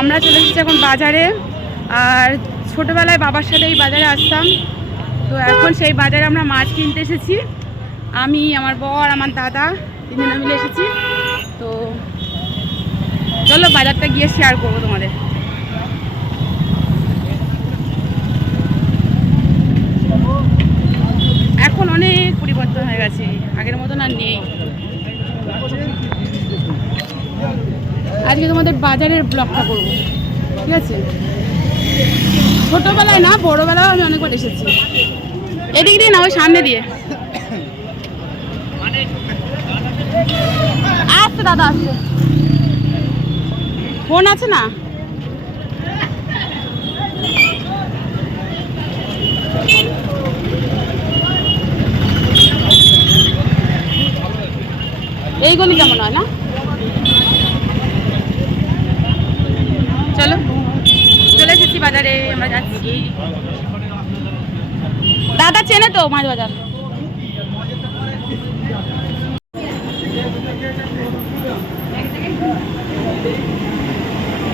আমরা চলে এসেছি এখন বাজারে। আর ছোটোবেলায় বাবার সাথে এই বাজারে আসতাম, তো এখন সেই বাজারে আমরা মাছ কিনতে এসেছি। আমি, আমার বর, আমার দাদা তিনজনে মিলে এসেছি। তো চলো বাজারটা গিয়ে শেয়ার করবো তোমাদের। এখন অনেক পরিবর্তন হয়ে গেছে, আগের মতন আর নেই। আজকে তোমাদের বাজারের ব্লগটা করবো, ঠিক আছে? ছোটবেলায় না, বড়বেলায় আমি অনেকবার এসেছি। এদিক দিয়ে না, ওই সামনে দিয়ে আসছে দাদা, আসছে। ফোন আছে না? এই গলি কেমন হয় না? চলো, চলে এসেছি বাজারে, আমরা যাচ্ছি। দাদা চেনে তো মাছ বাজার।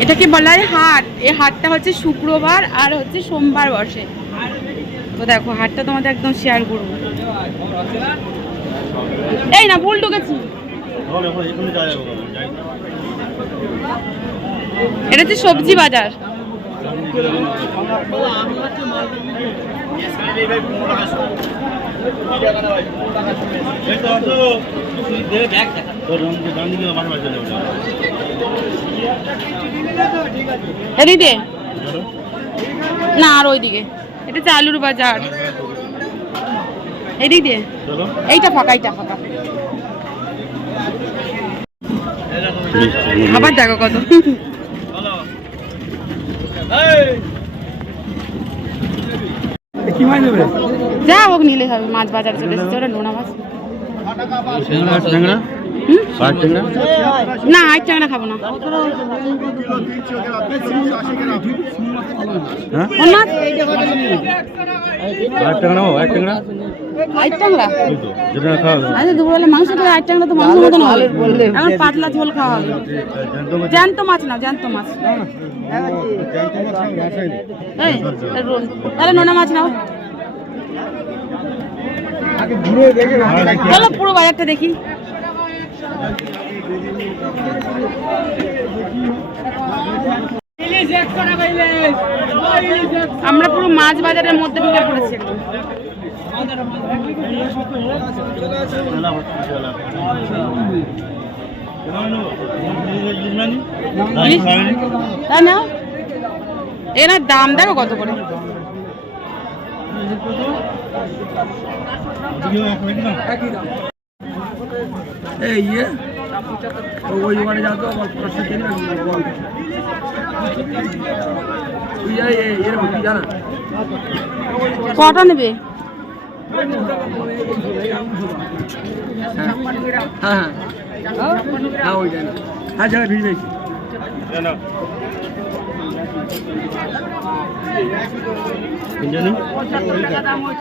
এটা কি বলা হয় হাট? এই হাটটা হচ্ছে শুক্রবার আর হচ্ছে সোমবার বসে। তো দেখো হাটটা তোমাদের একদম শেয়ার করবো। এই না, ভুল ঢুকেছি। এটা হচ্ছে সবজি বাজার। এদিকে না, আর ওইদিকে এটা হচ্ছে আলুর বাজার। এদিক দিয়ে এইটা ফাঁকা, এইটা ফাঁকা। আবার দেখো কত যা হোক নিলে হবে। মাছ বাজার চলে এসেছে, ওরা নোনা মাছ। না, আট টাকা খাবো না। দুপুরবেলা মাংস খেলে 8 টাকা তো মাংস মতন হবে। এখন পাতলা ঝোল খাওয়া হবে। জ্যান্ত মাছ নাও, জ্যান্ত মাছ। তাহলে নোনা মাছ নাও। চলো পুরো বাজারটা দেখি। আমরা পুরো মাছ বাজারের মধ্যে ঢুকে পড়েছি। তাই না? এনার দাম দেখো কত করে। কটা নেবে?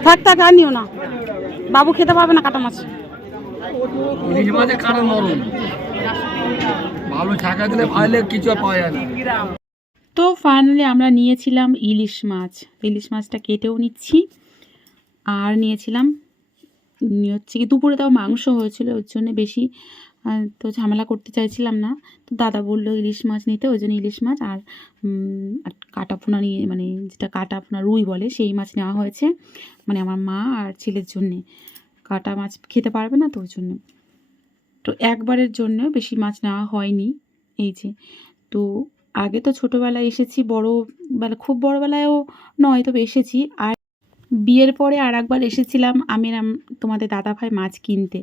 থাক থাক, আর নিও না, বাবু খেতে পারবে না কাটা মাছ। তো ফাইনালি আমরা নিয়েছিলাম ইলিশ মাছ। ইলিশ মাছটা কেটেও নিচ্ছি। আর নিয়েছিলাম হচ্ছে কি, দুপুরে তাও মাংস হয়েছিল, ওর জন্য বেশি তো ঝামেলা করতে চাইছিলাম না। তো দাদা বললো ইলিশ মাছ নিতে, ওই জন্য ইলিশ মাছ আর কাটা পোনা নিয়ে, মানে যেটা কাটা পোনা রুই বলে, সেই মাছ নেওয়া হয়েছে। মানে আমার মা আর ছেলের জন্যে, কাটা মাছ খেতে পারবে না তো ওই জন্য। তো একবারের জন্য বেশি মাছ নেওয়া হয়নি। এই যে, তো আগে তো ছোটোবেলায় এসেছি, বড়োবেলা, খুব বড়োবেলায়ও নয়, তবে এসেছি। আর বিয়ের পরে আর একবার এসেছিলাম আমি তোমাদের দাদা ভাই মাছ কিনতে,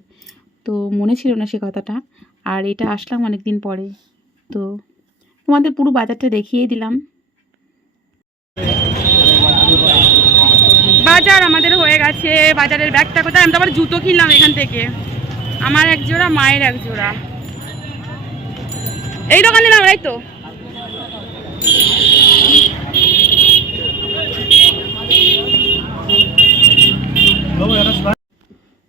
তো মনে ছিল না সে কথাটা। আর এটা আসলাম অনেক দিন পরে, তো তোমাদের পুরো বাজারটা দেখিয়ে দিলাম। বাজার আমাদের হয়ে গেছে। বাজারের ব্যাগটা কোথায়? আমি তো আবার জুতো কিনলাম এখান থেকে, আমার এক জোড়া, মায়ের এক জোড়া। এই দোকানে নিলাম, তাই তো।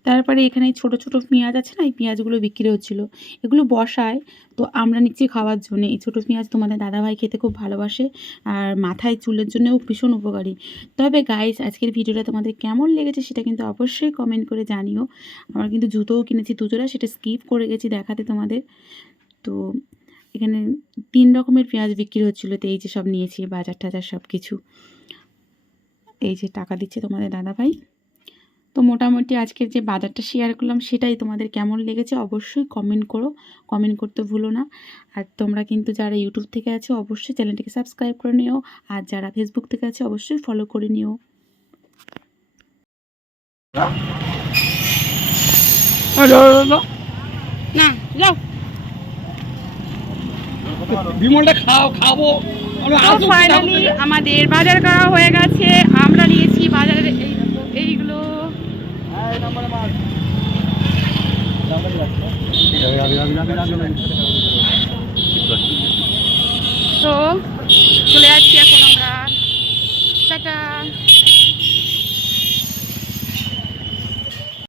তারপরে এখানে ছোট ছোট পেঁয়াজ আছে না, এই পেঁয়াজগুলো বিক্রি হচ্ছিলো। এগুলো বসায়, তো আমরা নিচ্ছি খাওয়ার জন্যে। এই ছোটো পেঁয়াজ তোমাদের দাদাভাই খেতে খুব ভালোবাসে, আর মাথায় চুলের জন্যও ভীষণ উপকারী। তবে গাইস, আজকের ভিডিওটা তোমাদের কেমন লেগেছে সেটা কিন্তু অবশ্যই কমেন্ট করে জানিও। আমার কিন্তু জুতোও কিনেছি দুজোড়া, সেটা স্কিপ করে গেছি দেখাতে তোমাদের। তো এখানে 3 রকমের পেঁয়াজ বিক্রি হচ্ছিলো, তো এই যে সব নিয়েছি, বাজার টাজার সব কিছু। এই যে টাকা দিচ্ছে তোমাদের দাদাভাই। তো মোটামুটি আজকের যে বাজারটা শেয়ার করলাম সেটাই তোমাদের কেমন লেগেছে অবশ্যই কমেন্ট করো, কমেন্ট করতে ভুলো না। আর তোমরা কিন্তু যারা ইউটিউব থেকে আছো অবশ্যই চ্যানেলটিকে সাবস্ক্রাইব করে নিও, আর যারা ফেসবুক থেকে আছো অবশ্যই ফলো করে নিও। না যাও, বিমলটা খাবো। তো ফাইনালি আমাদের বাজার করা হয়ে গেছে। আমরা নিয়েছি বাজারে এইগুলো। তো চলে যাচ্ছি এখন